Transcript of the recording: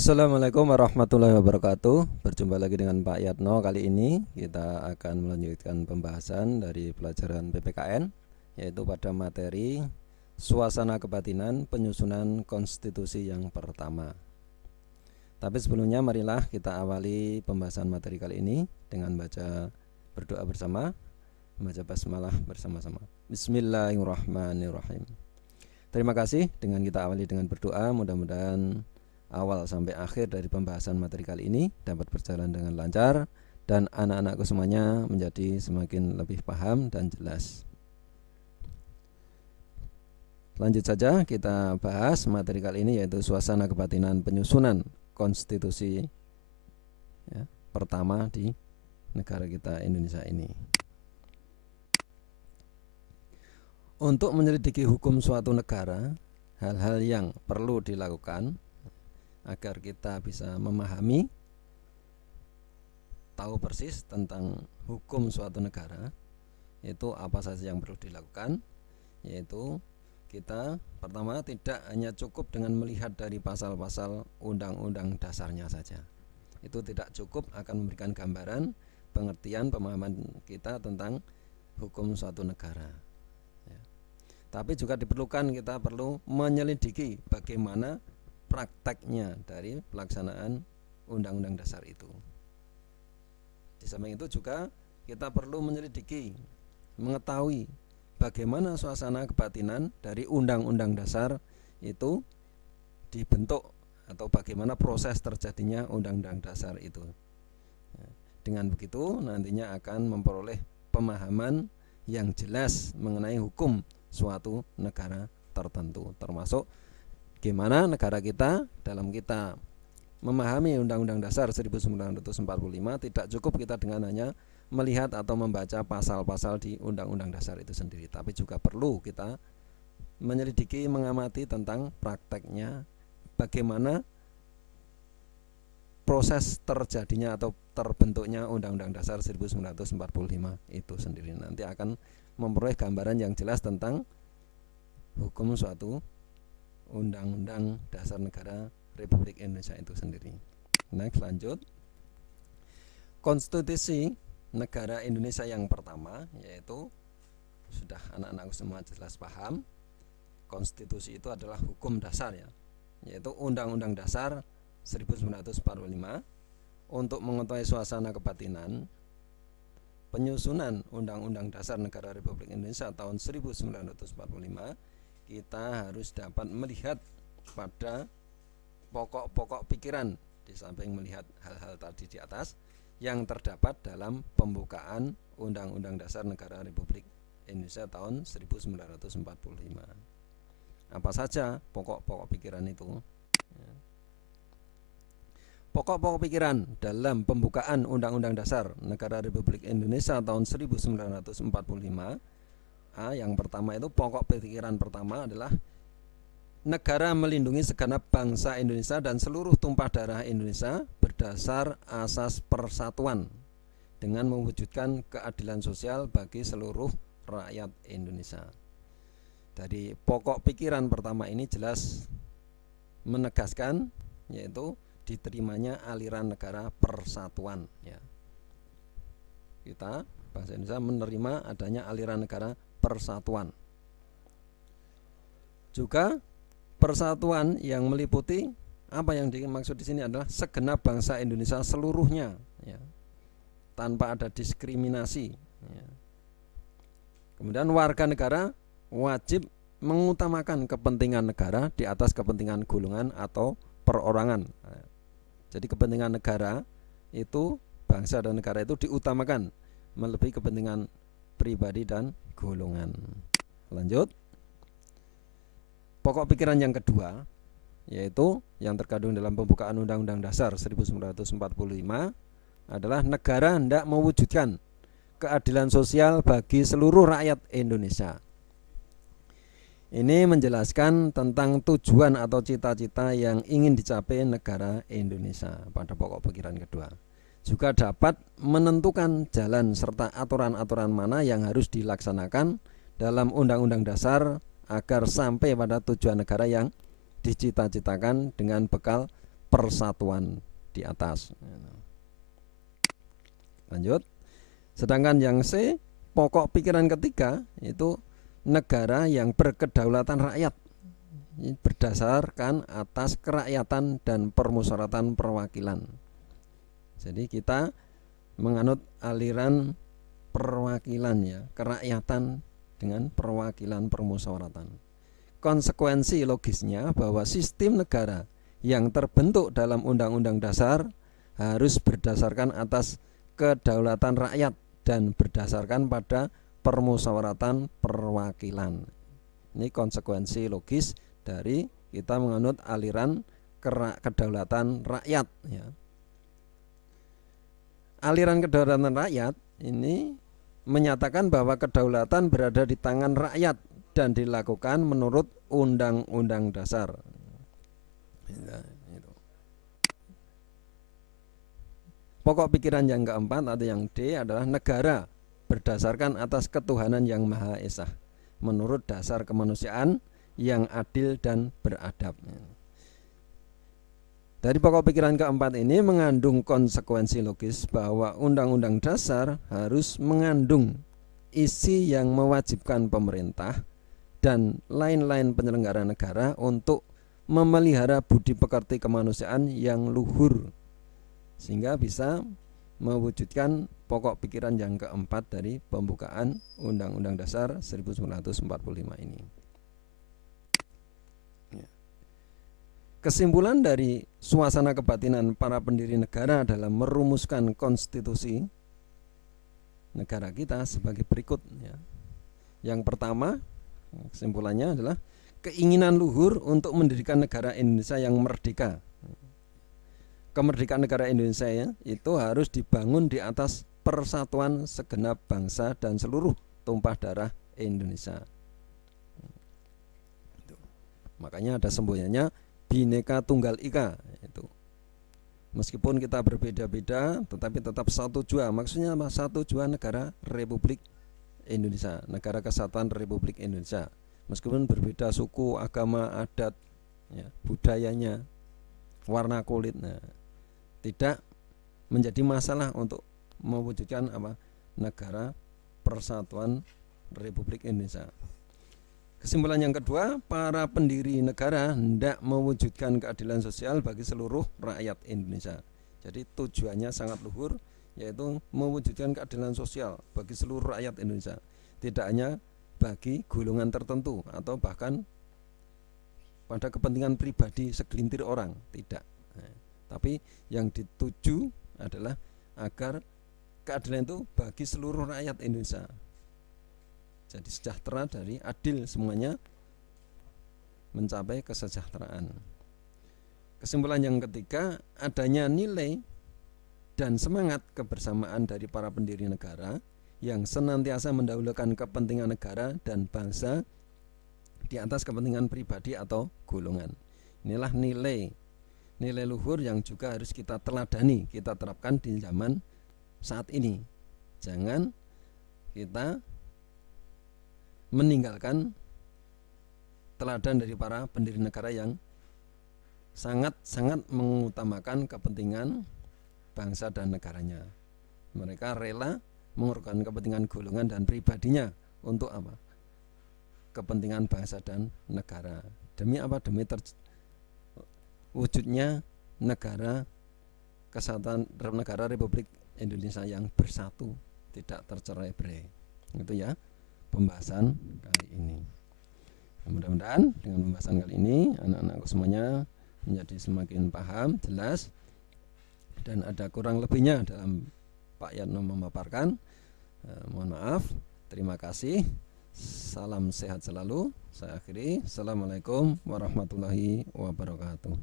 Assalamualaikum warahmatullahi wabarakatuh. Berjumpa lagi dengan Pak Yatno. Kali ini kita akan melanjutkan pembahasan dari pelajaran PPKN, yaitu pada materi suasana kebatinan penyusunan konstitusi yang pertama. Tapi sebelumnya marilah kita awali pembahasan materi kali ini dengan berdoa bersama, membaca basmalah bersama-sama. Bismillahirrahmanirrahim. Terima kasih. Dengan kita awali dengan berdoa, mudah-mudahan awal sampai akhir dari pembahasan materi kali ini dapat berjalan dengan lancar dan anak-anakku semuanya menjadi semakin lebih paham dan jelas. Lanjut saja kita bahas materi kali ini, yaitu suasana kebatinan penyusunan konstitusi pertama di negara kita Indonesia ini. Untuk menyelidiki hukum suatu negara, hal-hal yang perlu dilakukan agar kita bisa memahami, tahu persis tentang hukum suatu negara, yaitu apa saja yang perlu dilakukan, yaitu kita pertama tidak hanya cukup dengan melihat dari pasal-pasal undang-undang dasarnya saja. Itu tidak cukup akan memberikan gambaran, pengertian, pemahaman kita tentang hukum suatu negara. Tapi juga diperlukan, kita perlu menyelidiki bagaimana prakteknya dari pelaksanaan undang-undang dasar itu. Di samping itu juga kita perlu menyelidiki, mengetahui bagaimana suasana kebatinan dari undang-undang dasar itu dibentuk, atau bagaimana proses terjadinya undang-undang dasar itu. Dengan begitu nantinya akan memperoleh pemahaman yang jelas mengenai hukum suatu negara tertentu, termasuk gimana negara kita dalam kita memahami Undang-Undang Dasar 1945. Tidak cukup kita dengan hanya melihat atau membaca pasal-pasal di Undang-Undang Dasar itu sendiri, tapi juga perlu kita menyelidiki, mengamati tentang prakteknya, bagaimana proses terjadinya atau terbentuknya Undang-Undang Dasar 1945 itu sendiri. Nanti akan memperoleh gambaran yang jelas tentang hukum suatu Undang-Undang Dasar Negara Republik Indonesia itu sendiri. Next, lanjut. Konstitusi negara Indonesia yang pertama, yaitu sudah anak-anak semua jelas paham, konstitusi itu adalah hukum dasar, yaitu Undang-Undang Dasar 1945. Untuk mengetahui suasana kebatinan penyusunan Undang-Undang Dasar Negara Republik Indonesia tahun 1945, kita harus dapat melihat pada pokok-pokok pikiran, di samping melihat hal-hal tadi di atas yang terdapat dalam pembukaan Undang-Undang Dasar Negara Republik Indonesia tahun 1945. Apa saja pokok-pokok pikiran itu? Pokok-pokok pikiran dalam pembukaan Undang-Undang Dasar Negara Republik Indonesia tahun 1945. Yang pertama itu, pokok pikiran pertama adalah negara melindungi segenap bangsa Indonesia dan seluruh tumpah darah Indonesia berdasar asas persatuan dengan mewujudkan keadilan sosial bagi seluruh rakyat Indonesia. Dari pokok pikiran pertama ini jelas menegaskan, yaitu diterimanya aliran negara persatuan. Kita bangsa Indonesia menerima adanya aliran negara persatuan. Juga persatuan yang meliputi, apa yang dimaksud di sini adalah segenap bangsa Indonesia seluruhnya, tanpa ada diskriminasi. Kemudian warga negara wajib mengutamakan kepentingan negara di atas kepentingan golongan atau perorangan. Jadi kepentingan negara itu, bangsa dan negara itu diutamakan melebihi kepentingan pribadi dan golongan. Lanjut. Pokok pikiran yang kedua, yaitu yang terkandung dalam pembukaan Undang-Undang Dasar 1945, adalah negara hendak mewujudkan keadilan sosial bagi seluruh rakyat Indonesia. Ini menjelaskan tentang tujuan atau cita-cita yang ingin dicapai negara Indonesia pada pokok pikiran kedua. Juga dapat menentukan jalan serta aturan-aturan mana yang harus dilaksanakan dalam Undang-Undang Dasar agar sampai pada tujuan negara yang dicita-citakan dengan bekal persatuan di atas. Lanjut. Sedangkan yang C, pokok pikiran ketiga itu negara yang berkedaulatan rakyat, berdasarkan atas kerakyatan dan permusyawaratan perwakilan. Jadi kita menganut aliran perwakilan ya, kerakyatan dengan perwakilan permusyawaratan. Konsekuensi logisnya bahwa sistem negara yang terbentuk dalam Undang-Undang Dasar harus berdasarkan atas kedaulatan rakyat dan berdasarkan pada permusyawaratan perwakilan. Ini konsekuensi logis dari kita menganut aliran kedaulatan rakyat ya. Aliran kedaulatan rakyat ini menyatakan bahwa kedaulatan berada di tangan rakyat dan dilakukan menurut Undang-Undang Dasar. Pokok pikiran yang keempat atau yang D adalah negara berdasarkan atas ketuhanan yang Maha Esa menurut dasar kemanusiaan yang adil dan beradab. Dari pokok pikiran keempat ini mengandung konsekuensi logis bahwa Undang-Undang Dasar harus mengandung isi yang mewajibkan pemerintah dan lain-lain penyelenggara negara untuk memelihara budi pekerti kemanusiaan yang luhur, sehingga bisa mewujudkan pokok pikiran yang keempat dari pembukaan Undang-Undang Dasar 1945 ini. Kesimpulan dari suasana kebatinan para pendiri negara dalam merumuskan konstitusi negara kita sebagai berikut ya. Yang pertama, kesimpulannya adalah keinginan luhur untuk mendirikan negara Indonesia yang merdeka. Kemerdekaan negara Indonesia ya, itu harus dibangun di atas persatuan segenap bangsa dan seluruh tumpah darah Indonesia. Makanya ada semboyannya Bhinneka Tunggal Ika itu. Meskipun kita berbeda-beda tetapi tetap satu jua. Maksudnya satu jua negara Republik Indonesia, negara kesatuan Republik Indonesia. Meskipun berbeda suku, agama, adat, ya, budayanya, warna kulit, tidak menjadi masalah untuk mewujudkan negara persatuan Republik Indonesia. Kesimpulan yang kedua, para pendiri negara hendak mewujudkan keadilan sosial bagi seluruh rakyat Indonesia. Jadi tujuannya sangat luhur, yaitu mewujudkan keadilan sosial bagi seluruh rakyat Indonesia, tidak hanya bagi golongan tertentu atau bahkan pada kepentingan pribadi segelintir orang, tidak. Tapi yang dituju adalah agar keadilan itu bagi seluruh rakyat Indonesia. Jadi sejahtera dari adil, semuanya mencapai kesejahteraan. Kesimpulan yang ketiga, adanya nilai dan semangat kebersamaan dari para pendiri negara yang senantiasa mendahulukan kepentingan negara dan bangsa di atas kepentingan pribadi atau golongan. Inilah nilai luhur yang juga harus kita teladani, kita terapkan di zaman saat ini. Jangan kita meninggalkan teladan dari para pendiri negara yang sangat-sangat mengutamakan kepentingan bangsa dan negaranya. Mereka rela mengorbankan kepentingan golongan dan pribadinya untuk apa? Kepentingan bangsa dan negara. Demi apa? Demi wujudnya negara kesatuan negara Republik Indonesia yang bersatu, tidak tercerai-berai. Itu ya pembahasan kali ini. Mudah-mudahan dengan pembahasan kali ini anak-anakku semuanya menjadi semakin paham, jelas, dan ada kurang lebihnya dalam Pak Yatno memaparkan. Mohon maaf, terima kasih. Salam sehat selalu. Saya akhiri. Assalamualaikum warahmatullahi wabarakatuh.